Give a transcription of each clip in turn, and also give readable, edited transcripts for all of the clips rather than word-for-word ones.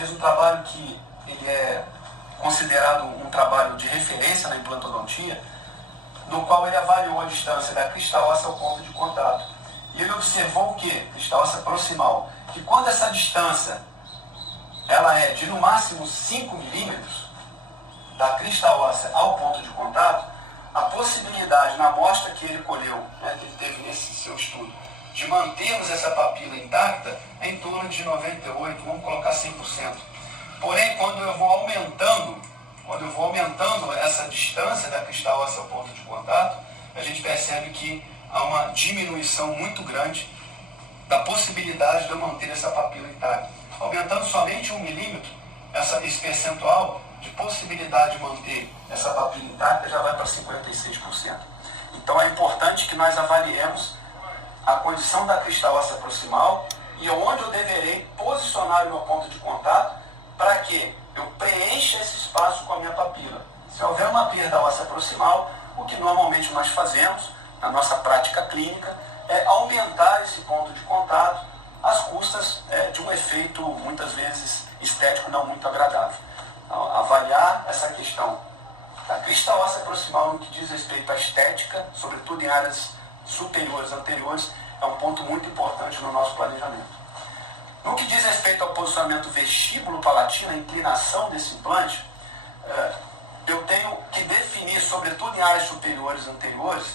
fez um trabalho que ele é considerado um trabalho de referência na implantodontia, no qual ele avaliou a distância da crista óssea ao ponto de contato. E ele observou o quê? Crista óssea proximal. Que quando essa distância ela é de no máximo 5 milímetros da crista óssea ao ponto de contato, a possibilidade na amostra que ele colheu, né, que ele teve nesse seu estudo, de mantermos essa papila intacta é em torno de 98%, vamos colocar 100%. Porém, quando eu vou aumentando essa distância da crista óssea ao ponto de contato, a gente percebe que há uma diminuição muito grande da possibilidade de eu manter essa papila intacta. Aumentando somente 1 milímetro, esse percentual de possibilidade de manter essa papila intacta já vai para 56%. Então é importante que nós avaliemos a condição da crista óssea proximal e onde eu deverei posicionar o meu ponto de contato para que eu preencha esse espaço com a minha papila. Se houver uma perda óssea proximal, o que normalmente nós fazemos na nossa prática clínica é aumentar esse ponto de contato às custas de um efeito, muitas vezes, estético não muito agradável. Então, avaliar essa questão da crista óssea proximal no que diz respeito à estética, sobretudo em áreas superiores, anteriores, é um ponto muito importante no nosso planejamento. No que diz respeito ao posicionamento vestíbulo-palatino, a inclinação desse implante, eu tenho que definir, sobretudo em áreas superiores e anteriores,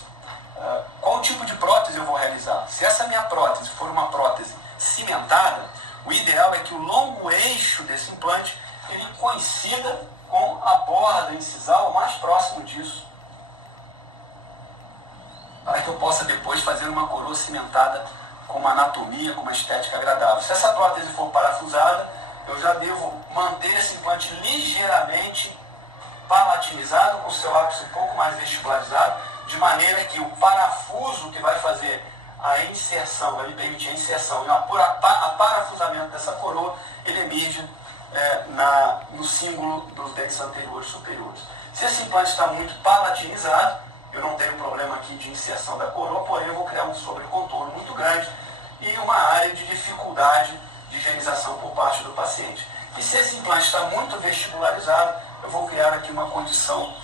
qual tipo de prótese eu vou realizar. Se essa minha prótese for uma prótese cimentada, o ideal é que o longo eixo desse implante ele coincida com a borda incisal mais próximo disso, para que eu possa depois fazer uma coroa cimentada com uma anatomia, com uma estética agradável. Se essa prótese for parafusada, eu já devo manter esse implante ligeiramente palatinizado, com o seu ápice um pouco mais vestibularizado, de maneira que o parafuso que vai fazer a inserção, vai me permitir a inserção e a parafusamento dessa coroa, ele emerge no símbolo dos dentes anteriores e superiores. Se esse implante está muito palatinizado, eu não tenho problema aqui de inserção da coroa, porém eu vou criar um sobrecontorno muito grande e uma área de dificuldade de higienização por parte do paciente. E se esse implante está muito vestibularizado, eu vou criar aqui uma condição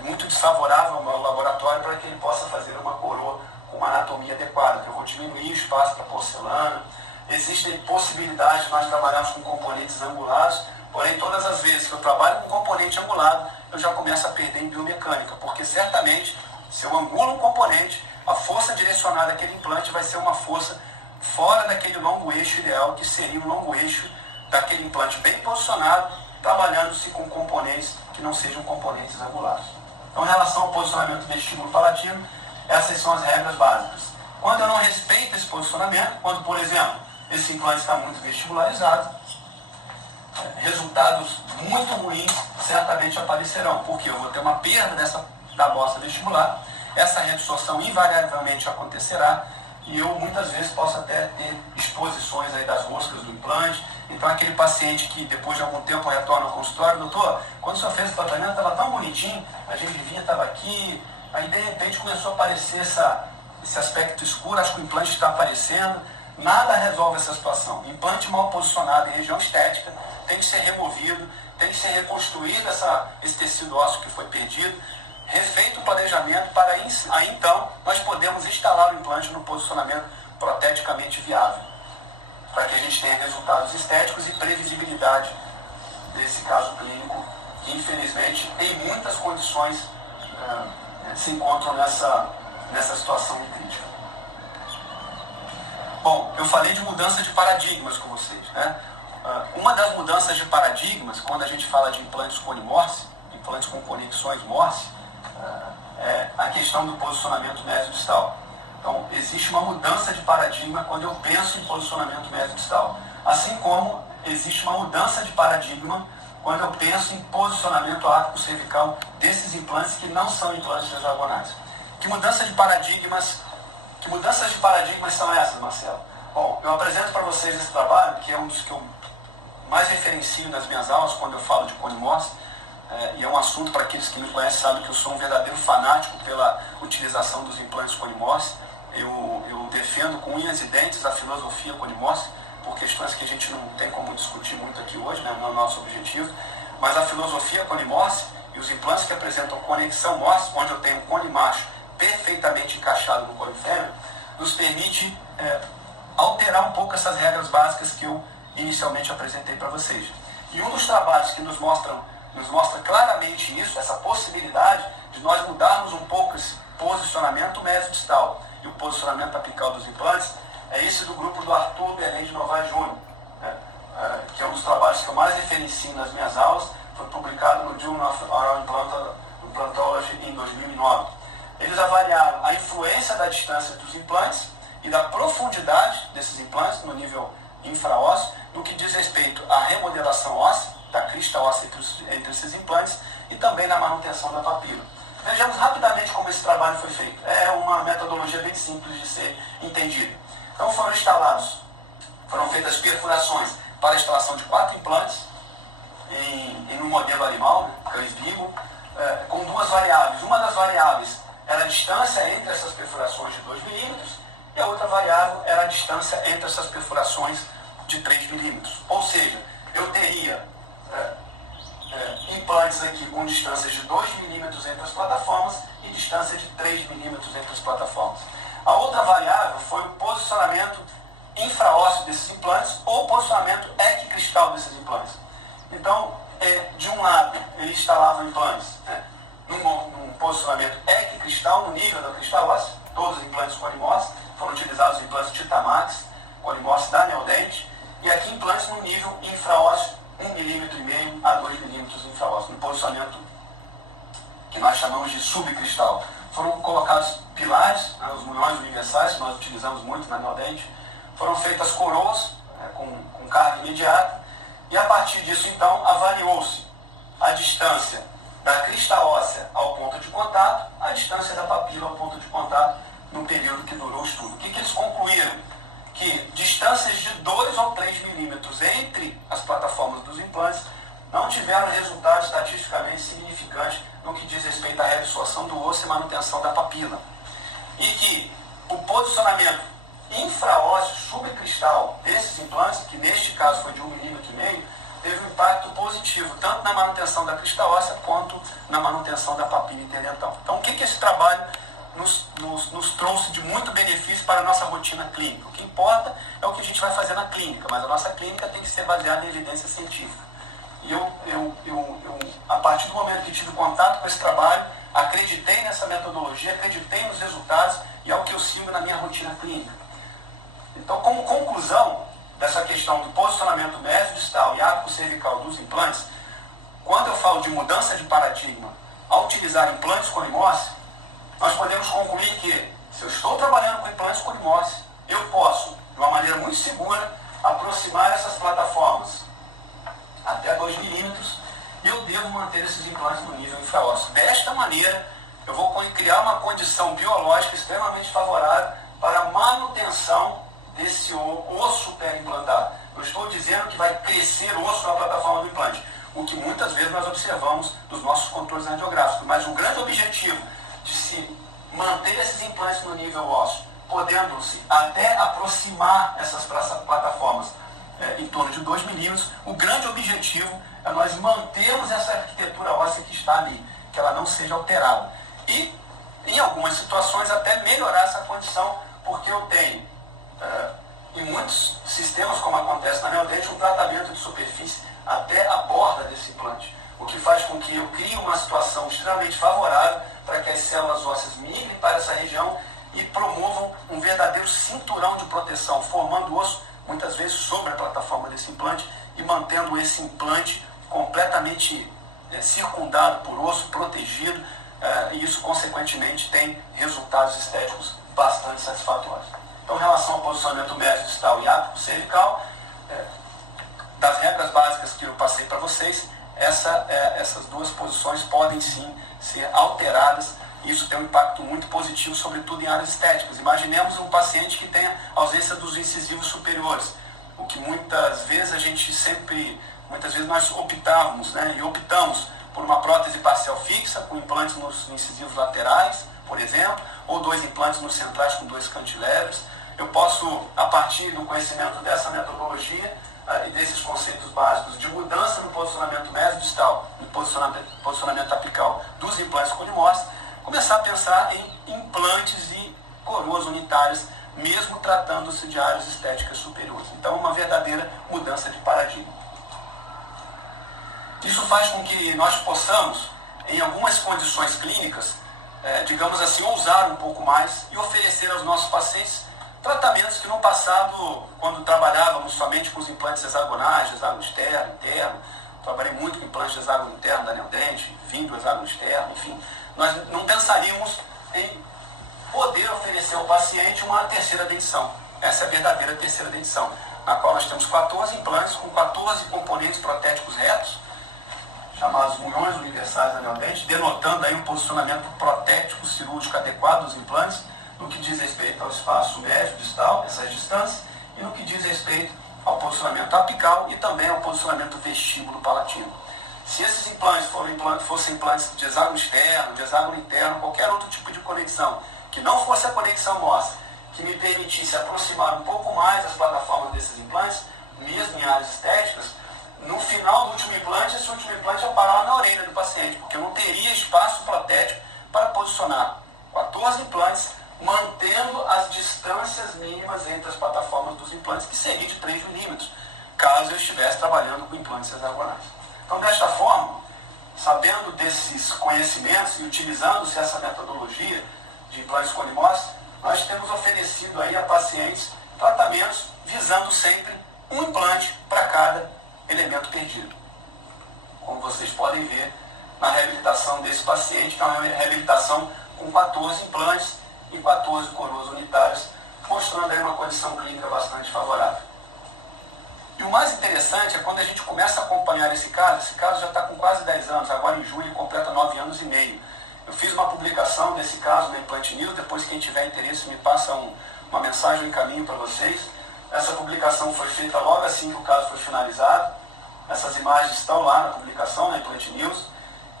muito desfavorável ao meu laboratório para que ele possa fazer uma coroa com uma anatomia adequada, que eu vou diminuir o espaço para porcelana. Existem possibilidades de nós trabalharmos com componentes angulados, porém todas as vezes que eu trabalho com componente angulado, eu já começo a perder em biomecânica, porque certamente, se eu angulo um componente, a força direcionada àquele implante vai ser uma força fora daquele longo eixo ideal, que seria um longo eixo daquele implante bem posicionado, trabalhando-se com componentes que não sejam componentes angulados. Então, em relação ao posicionamento vestíbulo-palatino, essas são as regras básicas. Quando eu não respeito esse posicionamento, quando, por exemplo, esse implante está muito vestibularizado, resultados muito ruins certamente aparecerão, porque eu vou ter uma perda da bossa vestibular, essa reabsorção invariavelmente acontecerá e eu muitas vezes posso até ter exposições aí das roscas do implante. Então aquele paciente que depois de algum tempo retorna ao consultório, doutor, quando o senhor fez o tratamento estava tão bonitinho, a gengivinha estava aqui, aí de repente começou a aparecer esse aspecto escuro, acho que o implante está aparecendo, nada resolve essa situação. Implante mal posicionado em região estética tem que ser removido, tem que ser reconstruído esse tecido ósseo que foi perdido, refeito o planejamento para aí então nós podemos instalar o implante no posicionamento proteticamente viável, para que a gente tenha resultados estéticos e previsibilidade desse caso clínico, que infelizmente em muitas condições se encontram nessa situação crítica. Bom, eu falei de mudança de paradigmas com vocês, né? Uma das mudanças de paradigmas, quando a gente fala de implantes Cone-Morse, implantes com conexões Morse, é a questão do posicionamento mesodistal. Então, existe uma mudança de paradigma quando eu penso em posicionamento mesodistal. Assim como existe uma mudança de paradigma quando eu penso em posicionamento ápico-cervical desses implantes que não são implantes hexagonais. Que mudanças de paradigmas são essas, Marcelo? Bom, eu apresento para vocês esse trabalho, que é um dos que eu mais referencio nas minhas aulas quando eu falo de Cone-Morse, e é um assunto para aqueles que me conhecem, sabem que eu sou um verdadeiro fanático pela utilização dos implantes Cone-Morse. Eu defendo com unhas e dentes a filosofia Cone-Morse, por questões que a gente não tem como discutir muito aqui hoje, né, não é o nosso objetivo, mas a filosofia cone-morse e os implantes que apresentam conexão morse, onde eu tenho um cone macho perfeitamente encaixado no cone fêmea, nos permite alterar um pouco essas regras básicas que eu inicialmente apresentei para vocês. E um dos trabalhos que nos mostra claramente isso, essa possibilidade de nós mudarmos um pouco esse posicionamento mesodistal e o posicionamento apical dos implantes, é esse do grupo do Arthur Belém de Novaes Júnior, né? Que é um dos trabalhos que eu mais referencio nas minhas aulas, foi publicado no Journal of Oral Implantology em 2009. Eles avaliaram a influência da distância dos implantes e da profundidade desses implantes no nível infraósseo, no que diz respeito à remodelação óssea, da crista óssea entre esses implantes, e também na manutenção da papila. Vejamos rapidamente como esse trabalho foi feito. É uma metodologia bem simples de ser entendida. Então foram feitas perfurações para a instalação de 4 implantes em um modelo animal, né, cães Beagle, com 2 variáveis. Uma das variáveis era a distância entre essas perfurações de 2 milímetros e a outra variável era a distância entre essas perfurações de 3 milímetros. Ou seja, eu teria implantes aqui com distâncias de 2 milímetros entre as plataformas e distância de 3 milímetros entre as plataformas. A outra variável foi o posicionamento infraósseo desses implantes ou o posicionamento equicristal desses implantes. Então, de um lado, ele instalava implantes num posicionamento equicristal, no nível da crista óssea, todos os implantes cone-morse, foram utilizados os implantes Titamax, cone-morse da Neodente, e aqui implantes no nível infraósseo, 1,5 mm a 2 mm infraósseo, no posicionamento que nós chamamos de subcristal. Foram colocados pilares, os munhões universais, que nós utilizamos muito na Neodente, foram feitas coroas com carga imediata, e a partir disso, então, avaliou-se a distância da crista óssea ao ponto de contato, a distância da papila ao ponto de contato, no período que durou o estudo. O que eles concluíram? Que distâncias de 2 ou 3 milímetros entre as plataformas dos implantes não tiveram resultado estatisticamente significante no que diz respeito à reabsorção do osso e manutenção da papila. E que o posicionamento infraósseo subcristal desses implantes, que neste caso foi de 1,5 mm, teve um impacto positivo, tanto na manutenção da crista óssea quanto na manutenção da papila interdental. Então, o que esse trabalho nos trouxe de muito benefício para a nossa rotina clínica? O que importa é o que a gente vai fazer na clínica, mas a nossa clínica tem que ser baseada em evidência científica. E a partir do momento que tive contato com esse trabalho, acreditei nessa metodologia, acreditei nos resultados e é o que eu sigo na minha rotina clínica. Então, como conclusão dessa questão do posicionamento mesodistal e ápico-cervical dos implantes, quando eu falo de mudança de paradigma ao utilizar implantes cone-morse, nós podemos concluir que, se eu estou trabalhando com implantes cone-morse, eu posso, de uma maneira muito segura, aproximar essas plataformas até 2 milímetros e eu devo manter esses implantes no nível infraósseo. Desta maneira, eu vou criar uma condição biológica extremamente favorável para a manutenção desse osso perimplantar. Eu estou dizendo que vai crescer osso na plataforma do implante, o que muitas vezes nós observamos nos nossos controles radiográficos. Mas o grande objetivo de se manter esses implantes no nível ósseo, podendo-se até aproximar essas plataformas em torno de 2 milímetros, o grande objetivo é nós mantermos essa arquitetura óssea que está ali, que ela não seja alterada. E, em algumas situações, até melhorar essa condição, porque eu tenho, em muitos sistemas, como acontece na Neodente, um tratamento de superfície até a borda desse implante, o que faz com que eu crie uma situação extremamente favorável para que as células ósseas migrem para essa região e promovam um verdadeiro cinturão de proteção, formando o osso, muitas vezes, sobre a plataforma desse implante e mantendo esse implante completamente circundado por osso, protegido, e isso, consequentemente, tem resultados estéticos bastante satisfatórios. Então, em relação ao posicionamento mesodistal e ápico-cervical, das regras básicas que eu passei para vocês, essas duas posições podem sim ser alteradas, e isso tem um impacto muito positivo, sobretudo em áreas estéticas. Imaginemos um paciente que tenha ausência dos incisivos superiores, o que muitas vezes nós optamos, e optamos por uma prótese parcial fixa, com implantes nos incisivos laterais, por exemplo, ou 2 implantes nos centrais com 2 cantilevers. eu posso, a partir do conhecimento dessa metodologia e desses conceitos básicos de mudança no posicionamento mesodistal, no posicionamento apical dos implantes colimostres, começar a pensar em implantes e coroas unitárias, mesmo tratando-se de áreas estéticas superiores. Então, uma verdadeira mudança de paradigma. Isso faz com que nós possamos, em algumas condições clínicas, digamos assim, ousar um pouco mais e oferecer aos nossos pacientes tratamentos que no passado, quando trabalhávamos somente com os implantes hexagonais, hexágono externo, interno, trabalhei muito com implantes de hexágono interno da Neodente, vim do hexágono externo, enfim, nós não pensaríamos em poder oferecer ao paciente uma terceira dentição. Essa é a verdadeira terceira dentição, na qual nós temos 14 implantes com 14 componentes protéticos retos, chamados munhões universais da Neodente, denotando aí um posicionamento protético cirúrgico adequado dos implantes, no que diz respeito ao espaço médio distal, essas distâncias, e no que diz respeito ao posicionamento apical e também ao posicionamento vestíbulo palatino. Se esses implantes fossem implantes de hexágono externo, de hexágono interno, qualquer outro tipo de conexão, que não fosse a conexão nossa, que me permitisse aproximar um pouco mais as plataformas desses implantes, mesmo em áreas estéticas, no final do último implante, esse último implante ia parar na orelha do paciente, porque eu não teria espaço protético para posicionar 14 implantes, mantendo as distâncias mínimas entre as plataformas dos implantes, que seria de 3 milímetros, caso eu estivesse trabalhando com implantes hexagonais. Então, desta forma, sabendo desses conhecimentos e utilizando-se essa metodologia de implantes colimostres, nós temos oferecido aí a pacientes tratamentos visando sempre um implante para cada elemento perdido. Como vocês podem ver na reabilitação desse paciente, que é uma reabilitação com 14 implantes e 14 coroas unitárias, mostrando aí uma condição clínica bastante favorável. E o mais interessante é quando a gente começa a acompanhar esse caso já está com quase 10 anos, agora em julho completa 9 anos e meio. Eu fiz uma publicação desse caso na Implant News, depois quem tiver interesse me passa uma mensagem em caminho para vocês. Essa publicação foi feita logo assim que o caso foi finalizado. Essas imagens estão lá na publicação, na Implant News.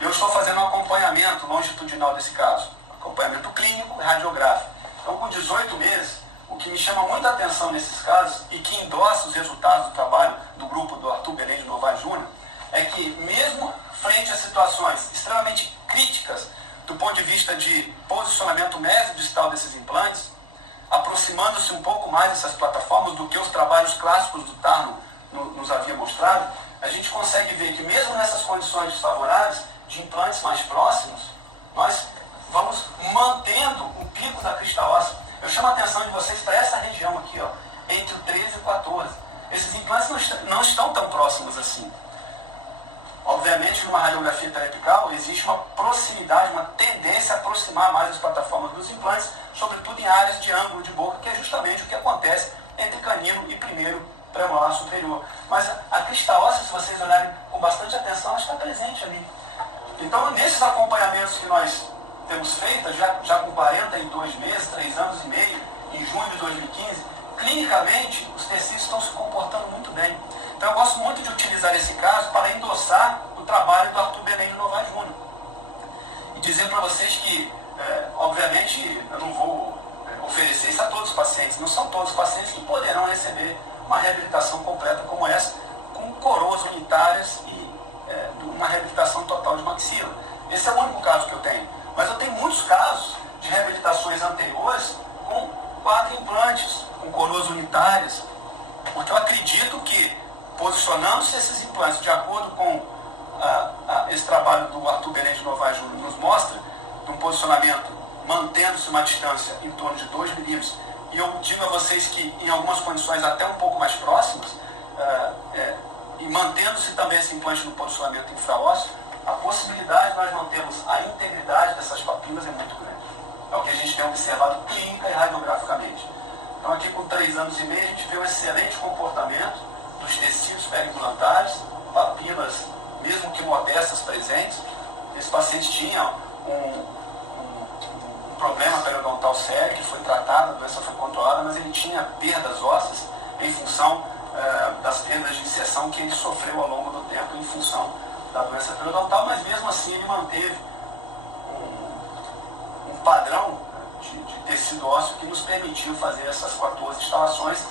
Eu estou fazendo um acompanhamento longitudinal desse caso, acompanhamento clínico e radiográfico. Então, com 18 meses, o que me chama muita atenção nesses casos e que endossa os resultados do trabalho do grupo do Arthur Belém de Novaes Júnior, é que mesmo frente a situações extremamente críticas do ponto de vista de posicionamento mesodistal desses implantes, aproximando-se um pouco mais dessas plataformas do que os trabalhos clássicos do Tarno nos havia mostrado, a gente consegue ver que mesmo nessas condições desfavoráveis, de implantes mais próximos, nós vamos mantendo o pico da crista óssea. Eu chamo a atenção de vocês para essa região aqui, ó, entre o 13 e o 14. Esses implantes não estão tão próximos assim. Obviamente, numa radiografia periapical, existe uma proximidade, uma tendência a aproximar mais as plataformas dos implantes, sobretudo em áreas de ângulo de boca, que é justamente o que acontece entre canino e primeiro premolar superior. Mas a crista óssea, se vocês olharem com bastante atenção, ela está presente ali. Então, nesses acompanhamentos que nós temos feito, já com 42 meses, 3 anos e meio, em junho de 2015, clinicamente, os tecidos estão se comportando muito bem. Então, eu gosto muito de utilizar esse caso para endossar o trabalho do Arthur Belém de Novaes Júnior. E dizer para vocês que, obviamente, eu não vou oferecer isso a todos os pacientes. Não são todos os pacientes que poderão receber uma reabilitação completa como essa, com coroas unitárias e uma reabilitação total de maxila. Esse é o único caso que eu tenho. Mas eu tenho muitos casos de reabilitações anteriores com 4 implantes, com coroas unitárias, porque eu acredito que, posicionando-se esses implantes de acordo com esse trabalho do Arthur Belém de Novaes Júnior nos mostra, de um posicionamento mantendo-se uma distância em torno de 2 milímetros, e eu digo a vocês que em algumas condições até um pouco mais próximas, e mantendo-se também esse implante no posicionamento infraósseo, a possibilidade de nós mantermos a integridade dessas papilas é muito grande. É o que a gente tem observado clínica e radiograficamente. Então aqui com 3 anos e meio a gente vê um excelente comportamento dos tecidos periimplantares, papilas, mesmo que modestas, presentes. Esse paciente tinha um problema periodontal sério, que foi tratado, a doença foi controlada, mas ele tinha perdas ósseas em função das perdas de inserção que ele sofreu ao longo do tempo em função da doença periodontal, mas mesmo assim ele manteve um padrão de tecido ósseo que nos permitiu fazer essas 14 instalações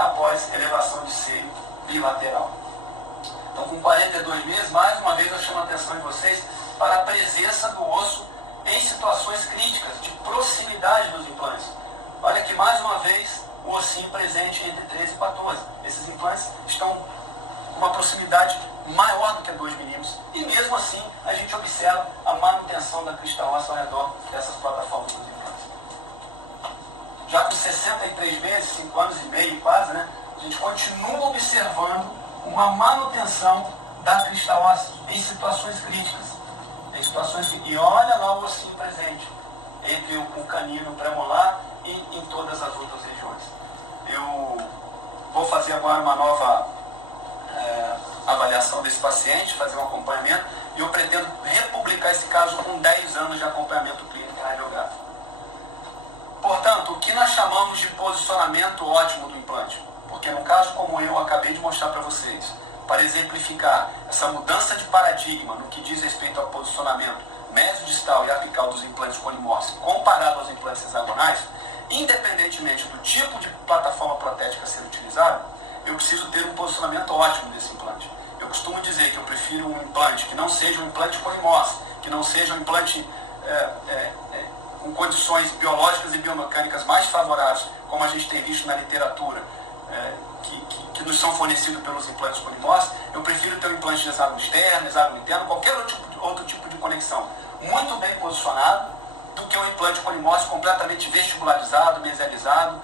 após elevação de seio bilateral. Então, com 42 meses, mais uma vez eu chamo a atenção de vocês para a presença do osso em situações críticas, de proximidade dos implantes. Olha que mais uma vez o ossinho presente entre 13 e 14. Esses implantes estão com uma proximidade maior do que 2 milímetros. E mesmo assim, a gente observa a manutenção da crista óssea ao redor dessas plataformas dos implantes. Já com 63 meses, 5 anos e meio quase, né, a gente continua observando uma manutenção da crista óssea em situações críticas. E olha lá o ossinho presente entre o canino premolar e em todas as outras regiões. Eu vou fazer agora uma nova avaliação desse paciente, fazer um acompanhamento, e eu pretendo republicar esse caso com 10 anos de acompanhamento clínico e radiográfico. Portanto, o que nós chamamos de posicionamento ótimo do implante? Porque no caso como eu acabei de mostrar para vocês, para exemplificar essa mudança de paradigma no que diz respeito ao posicionamento mesodistal e apical dos implantes polimórficos comparado aos implantes hexagonais, independentemente do tipo de plataforma protética a ser utilizada, eu preciso ter um posicionamento ótimo desse implante. Eu costumo dizer que eu prefiro um implante que não seja um implante polimórfico, que não seja um implante com condições biológicas e biomecânicas mais favoráveis, como a gente tem visto na literatura, que nos são fornecidos pelos implantes polimórficos. Eu prefiro ter um implante de hexágono externo, hexágono interno, qualquer outro tipo de conexão muito bem posicionado, do que um implante polimórfico completamente vestibularizado, mesializado,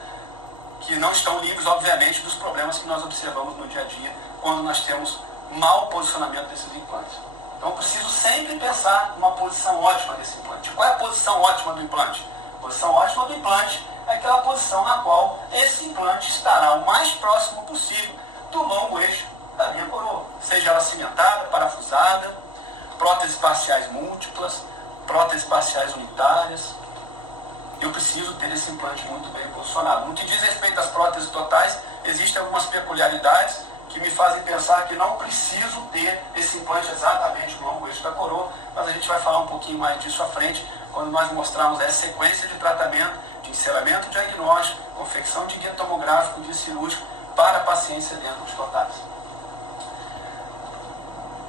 que não estão livres, obviamente, dos problemas que nós observamos no dia a dia quando nós temos mau posicionamento desses implantes. Então, eu preciso sempre pensar numa posição ótima desse implante. Qual é a posição ótima do implante? A posição ótima do implante é aquela posição na qual esse implante estará o mais próximo possível do longo eixo da minha coroa. Seja ela cimentada, parafusada, próteses parciais múltiplas, próteses parciais unitárias. Eu preciso ter esse implante muito bem posicionado. No que diz respeito às próteses totais, existem algumas peculiaridades que me fazem pensar que não preciso ter esse implante exatamente no longo eixo da coroa, mas a gente vai falar um pouquinho mais disso à frente, quando nós mostrarmos essa sequência de tratamento, de encerramento diagnóstico, confecção de guia tomográfico, de cirúrgico, para pacientes sedênticos totais.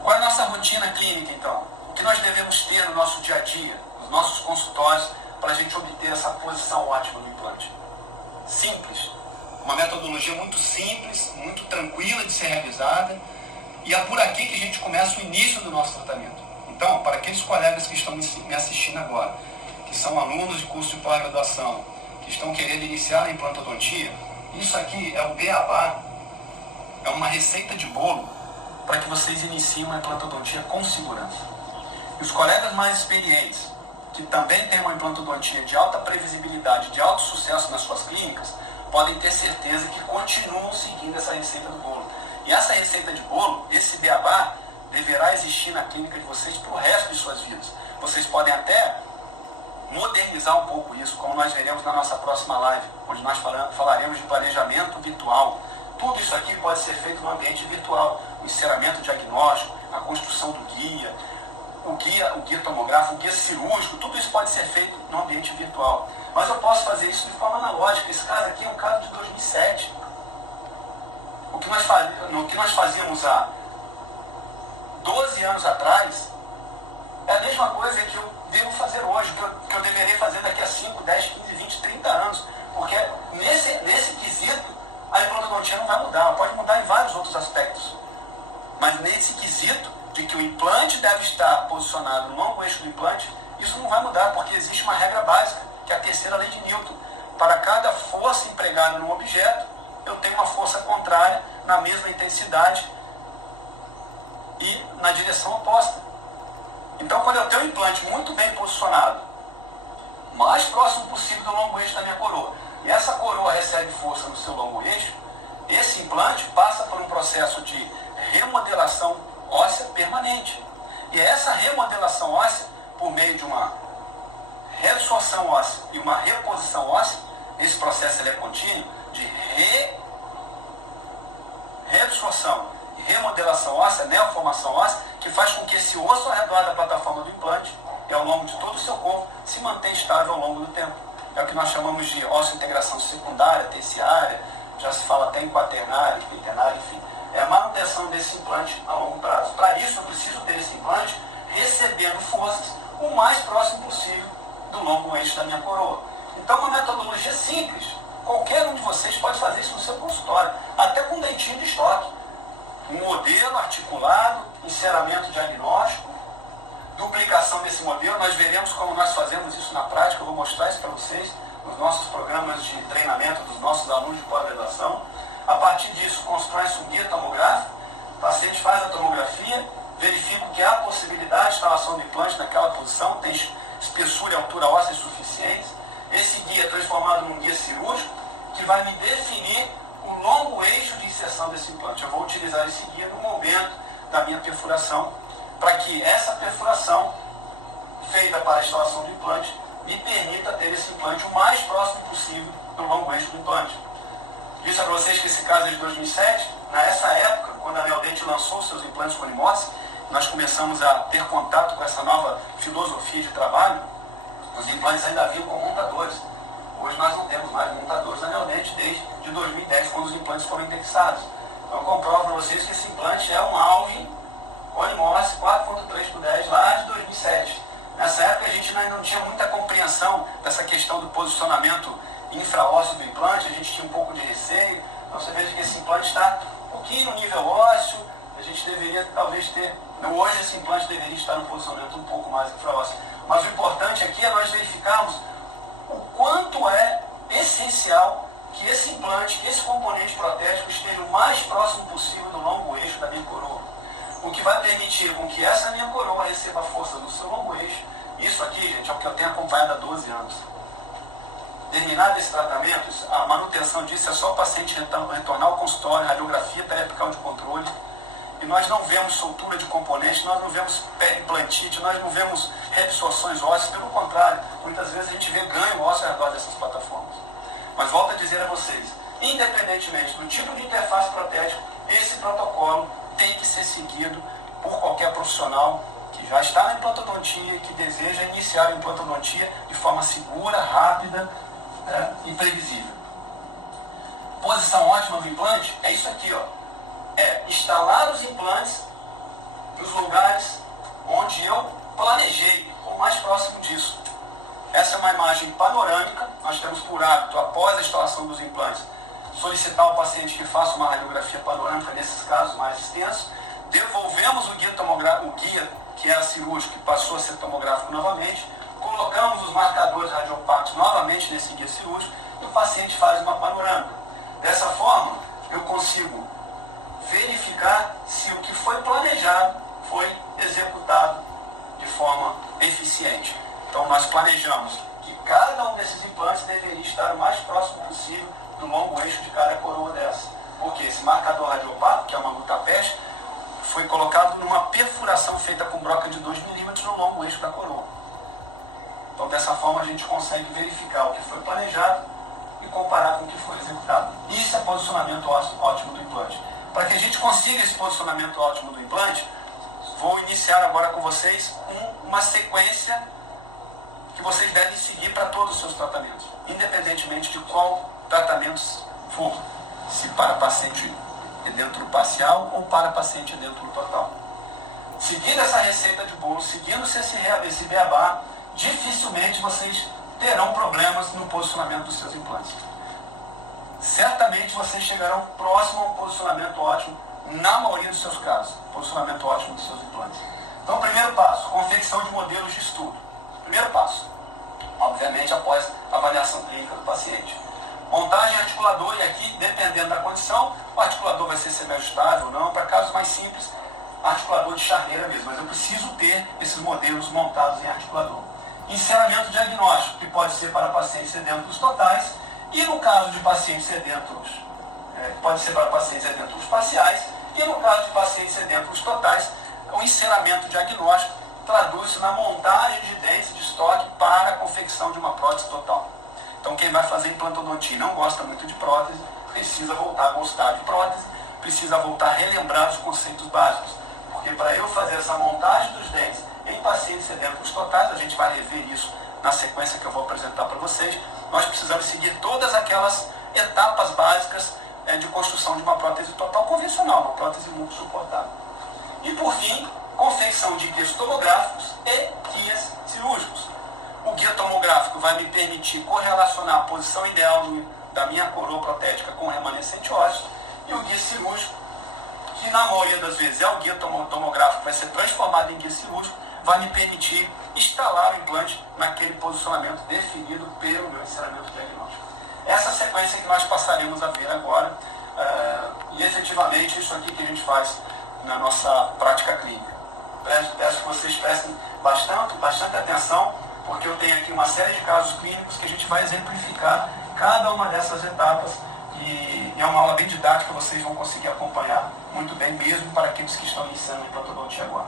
Qual é a nossa rotina clínica, então? O que nós devemos ter no nosso dia a dia, nos nossos consultórios, para a gente obter essa posição ótima do implante? Simples. Uma metodologia muito simples, muito tranquila de ser realizada, e é por aqui que a gente começa o início do nosso tratamento. Então, para aqueles colegas que estão me assistindo agora, que são alunos de curso de pós-graduação, que estão querendo iniciar a implantodontia, isso aqui é o beabá, é uma receita de bolo para que vocês iniciem uma implantodontia com segurança. E os colegas mais experientes, que também têm uma implantodontia de alta previsibilidade, de alto sucesso nas suas clínicas, podem ter certeza que continuam seguindo essa receita do bolo. E essa receita de bolo, esse beabá, deverá existir na clínica de vocês para o resto de suas vidas. Vocês podem até modernizar um pouco isso, como nós veremos na nossa próxima live, onde nós falaremos de planejamento virtual. Tudo isso aqui pode ser feito no ambiente virtual. O encerramento diagnóstico, a construção do guia, o guia tomográfico, o guia cirúrgico, tudo isso pode ser feito no ambiente virtual. Mas eu posso fazer isso de forma analógica. Esse caso aqui é um caso de 2007. O que nós fazíamos há 12 anos atrás é a mesma coisa que eu devo fazer hoje, que eu deveria fazer daqui a 5, 10, 15, 20, 30 anos. Porque nesse quesito, a implantodontia não vai mudar. Ela pode mudar em vários outros aspectos. Mas nesse quesito de que o implante deve estar posicionado no longo eixo do implante, isso não vai mudar, porque existe uma regra básica, que é a terceira lei de Newton. Para cada força empregada num objeto, eu tenho uma força contrária na mesma intensidade e na direção oposta. Então, quando eu tenho um implante muito bem posicionado, mais próximo possível do longo eixo da minha coroa, e essa coroa recebe força no seu longo eixo, esse implante passa por um processo de remodelação óssea permanente. E essa remodelação óssea, por meio de uma reabsorção óssea e uma reposição óssea, esse processo ele é contínuo, de reabsorção e remodelação óssea, neoformação óssea, que faz com que esse osso ao redor da plataforma do implante e ao longo de todo o seu corpo se mantenha estável ao longo do tempo. é o que nós chamamos de osso-integração secundária, terciária, já se fala até em quaternária, quinternária, enfim. É a manutenção desse implante a longo prazo. Para isso, eu preciso ter esse implante recebendo forças o mais próximo possível do longo eixo da minha coroa. Então, uma metodologia simples. Qualquer um de vocês pode fazer isso no seu consultório, até com dentinho de estoque. Um modelo articulado, enceramento diagnóstico, duplicação desse modelo. Nós veremos como nós fazemos isso na prática. Eu vou mostrar isso para vocês nos nossos programas de treinamento dos nossos alunos de pós-graduação. A partir disso, constrói-se um guia tomográfico. O paciente faz a tomografia, verifica que há possibilidade de instalação do implante naquela posição, tem espessura e altura óssea suficientes. Esse guia é transformado num guia cirúrgico, que vai me definir o longo eixo de inserção desse implante. Eu vou utilizar esse guia no momento da minha perfuração, para que essa perfuração feita para a instalação do implante me permita ter esse implante o mais próximo possível do longo eixo do implante. Disse a vocês que esse caso é de 2007. Nessa época, quando a Neodent lançou seus implantes Conimorse, nós começamos a ter contato com essa nova filosofia de trabalho. Os implantes ainda vinham com montadores. Hoje nós não temos mais montadores da Neodent desde 2010, quando os implantes foram indexados. Então eu comprovo para vocês que esse implante é um Alvin Conimorse 4.3/10 lá de 2007. Nessa época a gente ainda não tinha muita compreensão dessa questão do posicionamento infraósseo do implante, a gente tinha um pouco de receio. Então você veja que esse implante está um pouquinho no nível ósseo, a gente deveria talvez ter, hoje esse implante deveria estar no posicionamento um pouco mais infraósseo. Mas o importante aqui é nós verificarmos o quanto é essencial que esse implante, que esse componente protético esteja o mais próximo possível do longo eixo da minha coroa. O que vai permitir com que essa minha coroa receba a força do seu longo eixo. Isso aqui, gente, é o que eu tenho acompanhado há 12 anos. Terminado esse tratamento, a manutenção disso é só o paciente retornar ao consultório, radiografia periapical de controle. E nós não vemos soltura de componentes, nós não vemos periimplantite, nós não vemos reabsorções ósseas, pelo contrário, muitas vezes a gente vê ganho ósseo ao redor dessas plataformas. Mas volto a dizer a vocês, independentemente do tipo de interface protética, esse protocolo tem que ser seguido por qualquer profissional que já está na implantodontia, que deseja iniciar a implantodontia de forma segura, rápida, e previsível. Posição ótima do implante é isso aqui, ó. É instalar os implantes nos lugares onde eu planejei, ou mais próximo disso. Essa é uma imagem panorâmica. Nós temos por hábito, após a instalação dos implantes, solicitar ao paciente que faça uma radiografia panorâmica nesses casos mais extensos. Devolvemos o guia tomográfico, o guia que era cirúrgico, que passou a ser tomográfico novamente. Colocamos os marcadores radiopacos novamente nesse guia cirúrgico e o paciente faz uma panorâmica. Dessa forma, eu consigo verificar se o que foi planejado foi executado de forma eficiente. Então, nós planejamos que cada um desses implantes deveria estar o mais próximo possível do longo eixo de cada coroa dessa. Porque esse marcador radiopaco, que é uma Gutapest, foi colocado numa perfuração feita com broca de 2 milímetros no longo eixo da coroa. Então, dessa forma, a gente consegue verificar o que foi planejado e comparar com o que foi executado. Isso é posicionamento ótimo do implante. Para que a gente consiga esse posicionamento ótimo do implante, vou iniciar agora com vocês uma sequência que vocês devem seguir para todos os seus tratamentos, independentemente de qual tratamento for, se para paciente dentro parcial ou para paciente dentro total. Seguindo essa receita de bolo, seguindo esse beabá, dificilmente vocês terão problemas no posicionamento dos seus implantes. Certamente vocês chegarão próximo a um posicionamento ótimo, na maioria dos seus casos, posicionamento ótimo dos seus implantes. Então, primeiro passo, confecção de modelos de estudo. Primeiro passo, obviamente após a avaliação clínica do paciente. Montagem articulador, e aqui, dependendo da condição, o articulador vai ser semi-ajustável ou não. Para casos mais simples, articulador de charneira mesmo, mas eu preciso ter esses modelos montados em articulador. Enceramento diagnóstico, que pode ser para pacientes sedentos totais, e no caso de pacientes sedentos, pode ser para pacientes sedentos parciais, e no caso de pacientes sedentos totais, o enceramento diagnóstico traduz-se na montagem de dentes de estoque para a confecção de uma prótese total. Então, quem vai fazer implantodontia e não gosta muito de prótese, precisa voltar a gostar de prótese, precisa voltar a relembrar os conceitos básicos. Porque para eu fazer essa montagem dos dentes em pacientes sedentos totais, a gente vai rever isso na sequência que eu vou apresentar para vocês, nós precisamos seguir todas aquelas etapas básicas de construção de uma prótese total convencional, uma prótese muito suportável. E por fim, confecção de guias tomográficos e guias cirúrgicos. O guia tomográfico vai me permitir correlacionar a posição ideal da minha coroa protética com o remanescente ósseo, e o guia cirúrgico, que na maioria das vezes é o guia tomográfico que vai ser transformado em guia cirúrgico, vai me permitir instalar o implante naquele posicionamento definido pelo meu ensinamento diagnóstico. Essa sequência que nós passaremos a ver agora, e efetivamente isso aqui que a gente faz na nossa prática clínica. Peço que vocês prestem bastante atenção, porque eu tenho aqui uma série de casos clínicos que a gente vai exemplificar cada uma dessas etapas, e é uma aula bem didática, vocês vão conseguir acompanhar muito bem, mesmo para aqueles que estão iniciando a implantodontia agora.